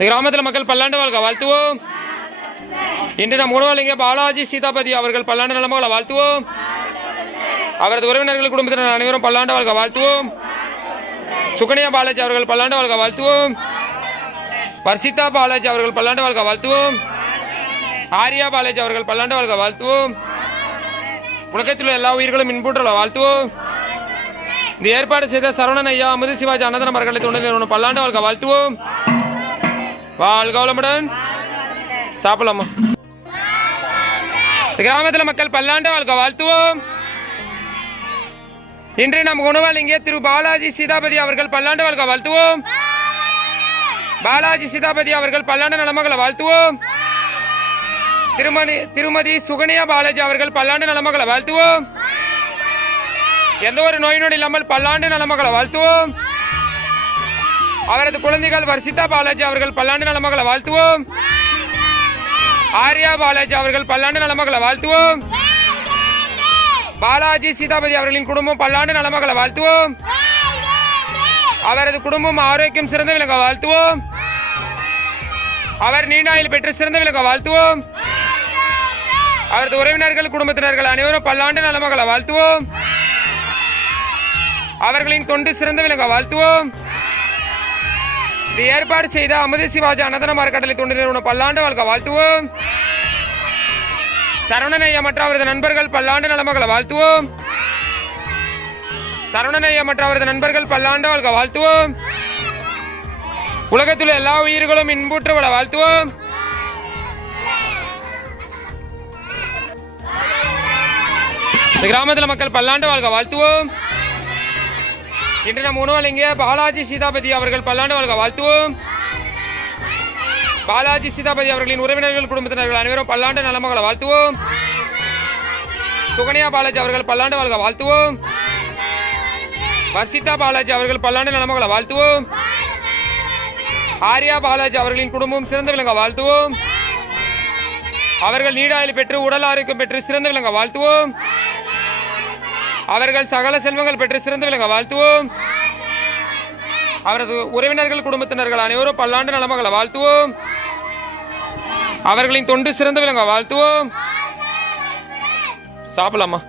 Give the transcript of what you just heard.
இந்த கிராமத்தில் மக்கள் பல்லாண்டு வாழ்க வாழ்த்துவோம். இன்று நம் உணவளிங்க பாலாஜி சீதாபதி அவர்கள் பல்லாண்டு நலமகளை வாழ்த்துவோம். அவரது உறவினர்கள் குடும்பத்தினர் அனைவரும் பல்லாண்டு வாழ்க வாழ்த்துவோம். சுகன்யா பாலாஜி அவர்கள் பல்லாண்டு வாழ்க வாழ்த்துவோம். வர்ஷிதா பாலாஜி அவர்கள் பல்லாண்டு வாழ்க வாழ்த்துவோம். ஆர்யா பாலாஜி அவர்கள் பல்லாண்டு வாழ்க வாழ்த்துவோம். உலகத்தில் எல்லா உயிர்களும் இன்புற்ற வாழ்த்துவோம். இந்த ஏற்பாடு செய்த சரவணன் ஐயா, அமுது சிவாஜி அன்னதான மரங்களை தொண்டு பல்லாண்டு வாழ்க வாழ்த்துவோம். வாழ்க வளமுடன். சாப்பிடலாமா? கிராமத்தில் மக்கள் பல்லாண்டு வாழ்க வாழ்த்துவோம். இன்று நம் உணவாளிங்க திரு பாலாஜி சீதாபதி அவர்கள் பல்லாண்டு வாழ்க வாழ்த்துவோம். பாலாஜி சீதாபதி அவர்கள் பல்லாண்டு நலமகளை வாழ்த்துவோம். திருமதி சுகன்யா பாலாஜி அவர்கள் பல்லாண்டு நலமகளை வாழ்த்துவோம். எந்த ஒரு நோய் நொடி இல்லாமல் பல்லாண்டு நலமகளை வாழ்த்துவோம். அவரது குழந்தைகள் வர்ஷிதா பாலாஜி அவர்கள் பல்லாண்டு நலமகளை வாழ்த்துவோம். ஆர்யா பாலாஜி அவர்கள் பல்லாண்டு நலமகளை வாழ்த்துவோம். பாலாஜி சீதாபதி அவர்களின் குடும்பம் பல்லாண்டு நலமகளை வாழ்த்துவோம். அவரது குடும்பம் ஆரோக்கியம் சிறந்த விளங்க வாழ்த்துவோம். அவர் நீண்டாயில் பெற்று சிறந்த விளங்க வாழ்த்துவோம். அவரது உறவினர்கள் குடும்பத்தினர்கள் அனைவரும் பல்லாண்டு நலமகளை வாழ்த்துவோம். அவர்களின் தொண்டு சிறந்த விளங்க வாழ்த்துவோம். ஏற்பாடு செய்த அமுது சிவாஜி அன்னதான மரக்கட்டளை தொண்டு நிறுவனம் பல்லாண்டு வாழ்க வாழ்த்துவோம். சரவணன் ஐயா மற்ற அவரது நண்பர்கள் பல்லாண்டு நலமகளை வாழ்த்துவோம். சரவணன் ஐயா மற்ற அவரது நண்பர்கள் பல்லாண்டு வாழ்க வாழ்த்துவோம். உலகத்தில் எல்லா உயிர்களும் இன்புற்று வள வாழ்த்துவோம். கிராமத்தில் மக்கள் பல்லாண்டு வாழ்க வாழ்த்துவோம். இன்று நம் உணவளிங்க பாலாஜி சீதாபதி அவர்கள் பல்லாண்டு வாழ்க வாழ்த்துவோம். பாலாஜி சீதாபதி அவர்களின் உறவினர்கள் குடும்பத்தினர்கள் அனைவரும் பல்லாண்டு நலமகளை வாழ்த்துவோம். சுகன்யா பாலாஜி அவர்கள் பல்லாண்டு வாழ்க வாழ்த்துவோம். வர்ஷிதா பாலாஜி அவர்கள் பல்லாண்டு நலமகளை வாழ்த்துவோம். ஆர்யா பாலாஜி அவர்களின் குடும்பம் சிறந்த விளங்க வாழ்த்துவோம். அவர்கள் நீடாயில் பெற்று உடல் ஆரோக்கியம் பெற்று சிறந்த விளங்க வாழ்த்துவோம். அவர்கள் சகல செல்வங்கள் பெற்று சிறந்த விளங்க வாழ்த்துவோம். அவரது உறவினர்கள் குடும்பத்தினர்கள் அனைவரும் பல்லாண்டு நலமகளை வாழ்த்துவோம். அவர்களின் தொண்டு சிறந்த விளங்க வாழ்த்துவோம். சாப்பிடலாமா?